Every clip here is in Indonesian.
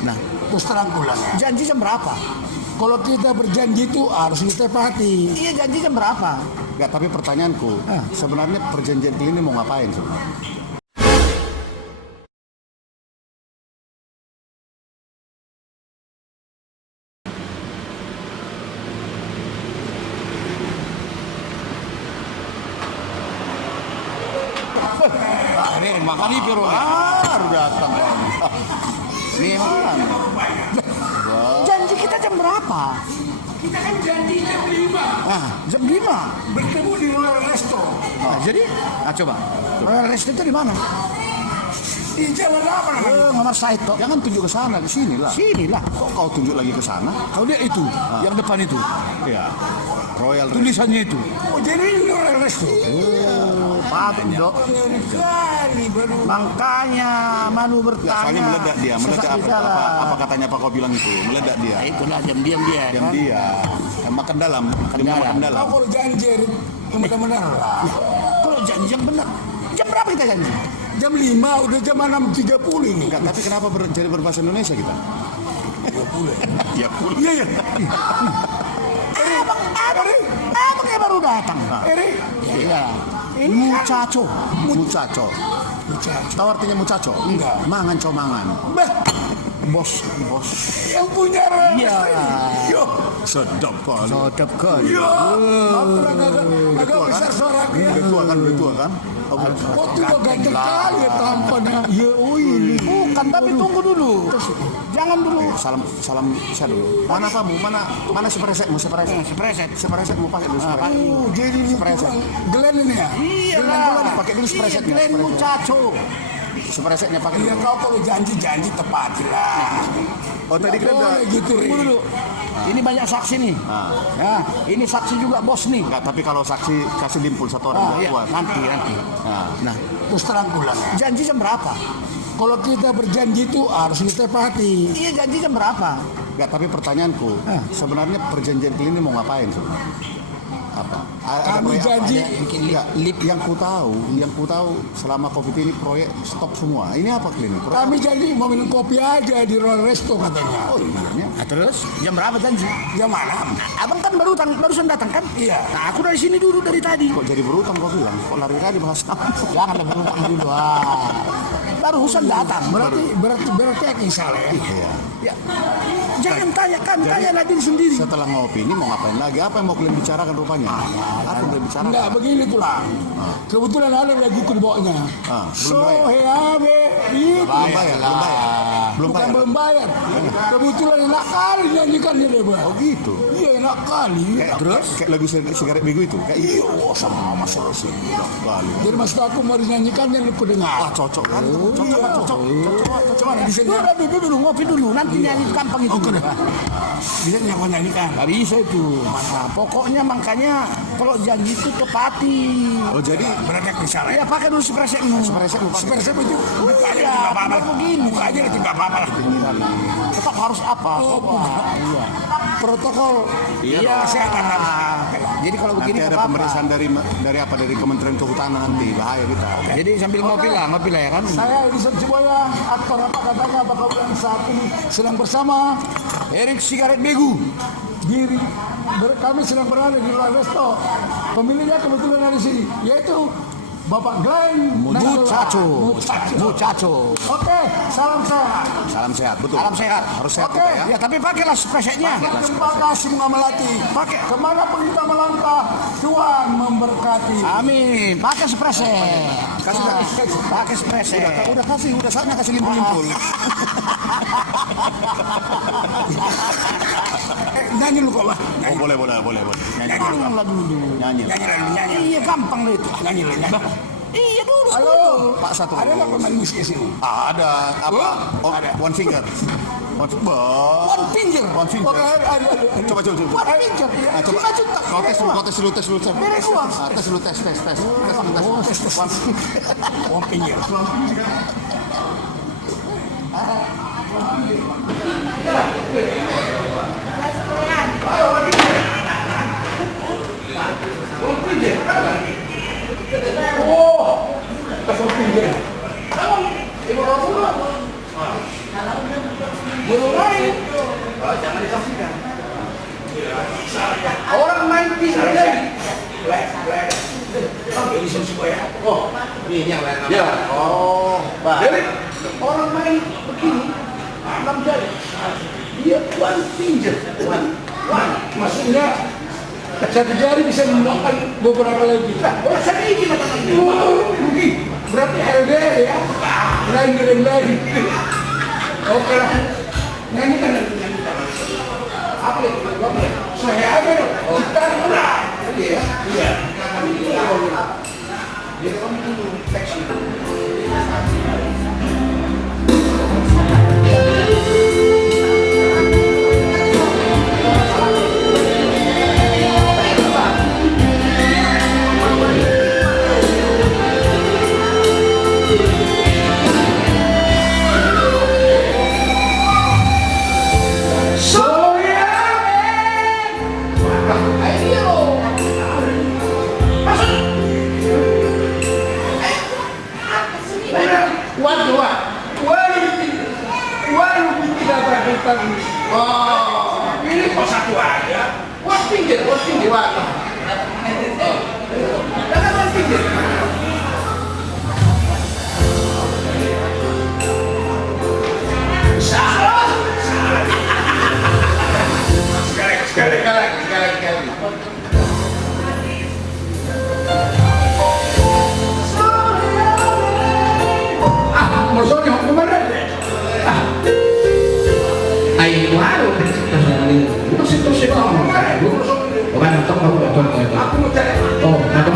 Nah, terus terang pulang ya. janji jam berapa? Kalau kita berjanji itu harus ditepati. Iya, janji jam berapa? Enggak, tapi pertanyaanku, sebenarnya perjanjian ini mau ngapain sebenarnya? Ini makan itu Baru datang. Ini makan. Janji kita jam berapa? Kita kan janji jam 5 Jam 5. bertemu di Royal Resto. Jadi, coba. Royal Resto itu di mana? Di jalan apa namanya? Nomor Saito. Jangan tunjuk ke sana, ke sini lah. Sini lah. Kok kau tunjuk lagi ke sana? Kau lihat itu, yang depan itu. Iya. Royal Tulisannya itu. Oh, jadi ini Royal Resto. Patut, Dok. Kali baru. Makanya Manu Enggak, bertanya. soalnya meledak dia. Meledak sesak di apa, jalan. apa katanya apa kau bilang itu? Meledak dia. Itulah diam-diam dia. Diam kan? dia. Makan dalam. Dia mau makan dalam. Kau kalau janji benar-benar lah. Kalau janji yang benar. Jam berapa kita janji? Jam 5 udah jam 6.30 ini. Enggak, tapi kenapa jadi berbahasa Indonesia kita? Ya pula. Iya ya. Abangnya baru datang. Eri. Iya. Ini Muchacho. Muchacho. Tahu artinya muchacho? Enggak. Mangan comangan. Bah, Bos. yang punya Royal Iya. Resto ini. Yo. Sedap kali. Sodap kan. Yo. Agak besar suaranya. Udah tua kan? Oh, tuh ganteng kali ya tampannya. Ya, ini. Bukan, tapi tunggu dulu. Jangan dulu. Salam saya dulu. Mana kamu? Mana sepresetmu? Sepresetmu pakai dulu. Oh, jadi ini Sepreset. Glenn ini ya? Iya Glenn, pakai dulu sepresetnya. Glenn Muchacho. Sepresetnya pakai Iya, dulu. kau kalau janji tepatilah. Oh, tadi kan udah. Boleh gitu, Ri. Tunggu dulu. Ini banyak saksi nih. Nah, ini saksi juga bos nih. Enggak, tapi kalau saksi kasih limpul satu orang enggak Iya, kuat. nanti. Nah, Terus terang pulang ya. Janji jam berapa? Kalau kita berjanji itu harus ditepati. Iya, janji jam berapa? enggak, tapi pertanyaanku, sebenarnya perjanjian ini mau ngapain sebenarnya? Apa? Ada Kami proyek janji apa? Enggak, yang ku tahu selama Covid ini proyek stop semua. Ini apa klinik? Proyek kami janji mau minum kopi aja di Royal Resto katanya. Oh iya. Nah, terus jam berapa janji? Jam malam. Abang kan barusan datang kan? Iya. Nah, aku dari sini dulu dari tadi. Kok jadi berutang kau bilang? Kok lari tadi bahas Jangan berutang dulu. Barusan datang. Berarti yang salah ya. Iya. Ya. Jangan tanya lagi sendiri. Setelah ngopi ini mau ngapain lagi? Apa yang mau kalian bicarakan rupanya? Apa yang kalian bicarakan? Enggak begini tuh lah. Kebetulan ada laguku di bawahnya. Belum bayar. Soheabe itu. Belum bayar. Kebetulan enak kali nyanyikannya deh, Bang. Oh gitu. Iya enak kali. Kayak lagu sigaret minggu itu. Kayak Iya, sama selesai. kali. Jadi maksud aku mau dinyanyikannya lu pendengar. Cocok kan? Cocok. Coba bisa Udah dulu ngopi dulu. Nanti nyanyi gampang itu. bisa nyanyikan. Gak bisa itu. Nah, pokoknya makanya kalau janji itu tepati. Oh jadi Berarti aku salah ya. Ya pakai dulu sepresetmu. sepresetmu pakai. Seperti itu. Buka aja Iya, nggak apa-apa. begini. Buka aja itu nggak apa-apa. Tetap harus apa? Oh, Iya. Protokol. Iya. Kesehatan. Jadi kalau Nanti begini ada apa-apa. pemeriksaan dari Kementerian Kehutanan nanti, bahaya kita. Jadi sambil ngopi lah ya kan. Saya Edison Ciboya, aktor apa katanya bakal bilang saat ini sedang bersama Erik Sigaret Begu. kami sedang berada di Royal Resto. Pemiliknya kebetulan dari sini, yaitu Bapak Glenn Muchacho. Oke, salam sehat. Salam sehat, betul. Salam sehat. Harus sehat Oke. kita ya. Ya tapi pakailah sepresetnya. Terima kasih mengamalati. Pakai. Kemana pun kita melangkah, Tuhan memberkati. Amin. Pakai sepreset. Pakai sepreset. Udah saatnya kasih limpul-limpul. Nyanyi lu kok, Bah. Oh boleh. Nyanyi. Ulang lagu dulu. Nyanyi. Nyanyi. Iya gampang loh itu. Nyanyi. Iya dulu. Halo. Pak satu. Ada nggak pemain musik di sini? Ada apa? Oh, Ada. one finger. One finger. One finger. Oke, ada. Coba. One finger. Nah, coba. Kau tes dulu. Beres gua. Tes dulu. Tes. Wong pinggir. Belum main. Jangan disaksikan. Orang main tinggal lagi. Edison Sequoia. Oh, ini yang lain. Ya. Oh, Pak. Jadi orang main begini 6 jari. Dia one finger. Maksudnya satu jari bisa memakan beberapa lagi. Oh, saya ini mungkin berarti LDR ya. Lain. Oke lah. Nyanyikan. Apa itu? Saya apa dong? Kita iya. Iya. Jadi kamu tunggu teks itu. Oh, ini kok satu aja. One finger. Jangan one finger. Salah. Sekali. Maksudnya kemarin. Ay, claro, Masih terus ya kamu. bukan nonton Aku mau cari. oh nonton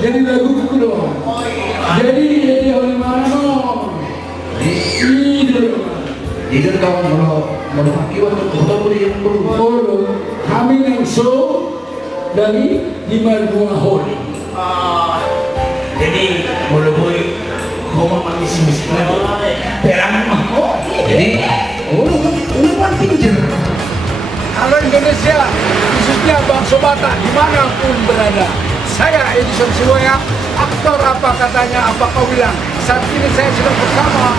Jadi lagu ku dong. Jadi oleh mana dong? Tidur kau mau pakai waktu foto Kami yang show dari Himalaya Holi. Jadi boleh kau mau misi perang mah. jadi One finger. Kalau Indonesia, khususnya Bang Sobata, dimanapun berada, saya Edison Sequoia, aktor apa katanya, apa kau bilang. Saat ini saya sedang bersama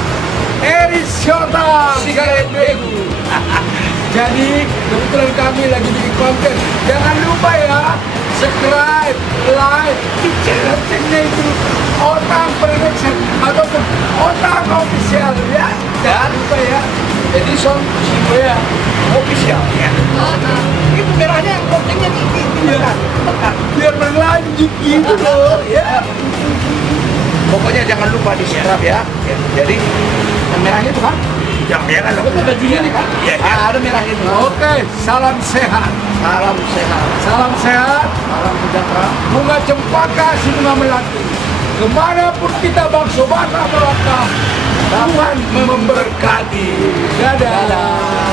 Eris Syota Begu. Jadi kebetulan kami lagi bikin konten. Jangan lupa ya, subscribe, like di channelnya itu Otang Production ataupun Otang Official ya. Jangan lupa ya, Edison Sequoia Official ya. Itu merahnya coatingnya tekan. Biar berlanjut gitu loh. Ya. Pokoknya jangan lupa di strap ya. Jadi yang merahnya itu kan? Yang merah loh. Itu bajunya nih kan? Iya. Ada merah itu. Oke, salam sehat. Salam sehat. Salam sehat. Salam sejahtera. Bunga cempaka si bunga melati. Kemanapun kita Bang Sobata melangkah, Tuhan memberkati. Dadah.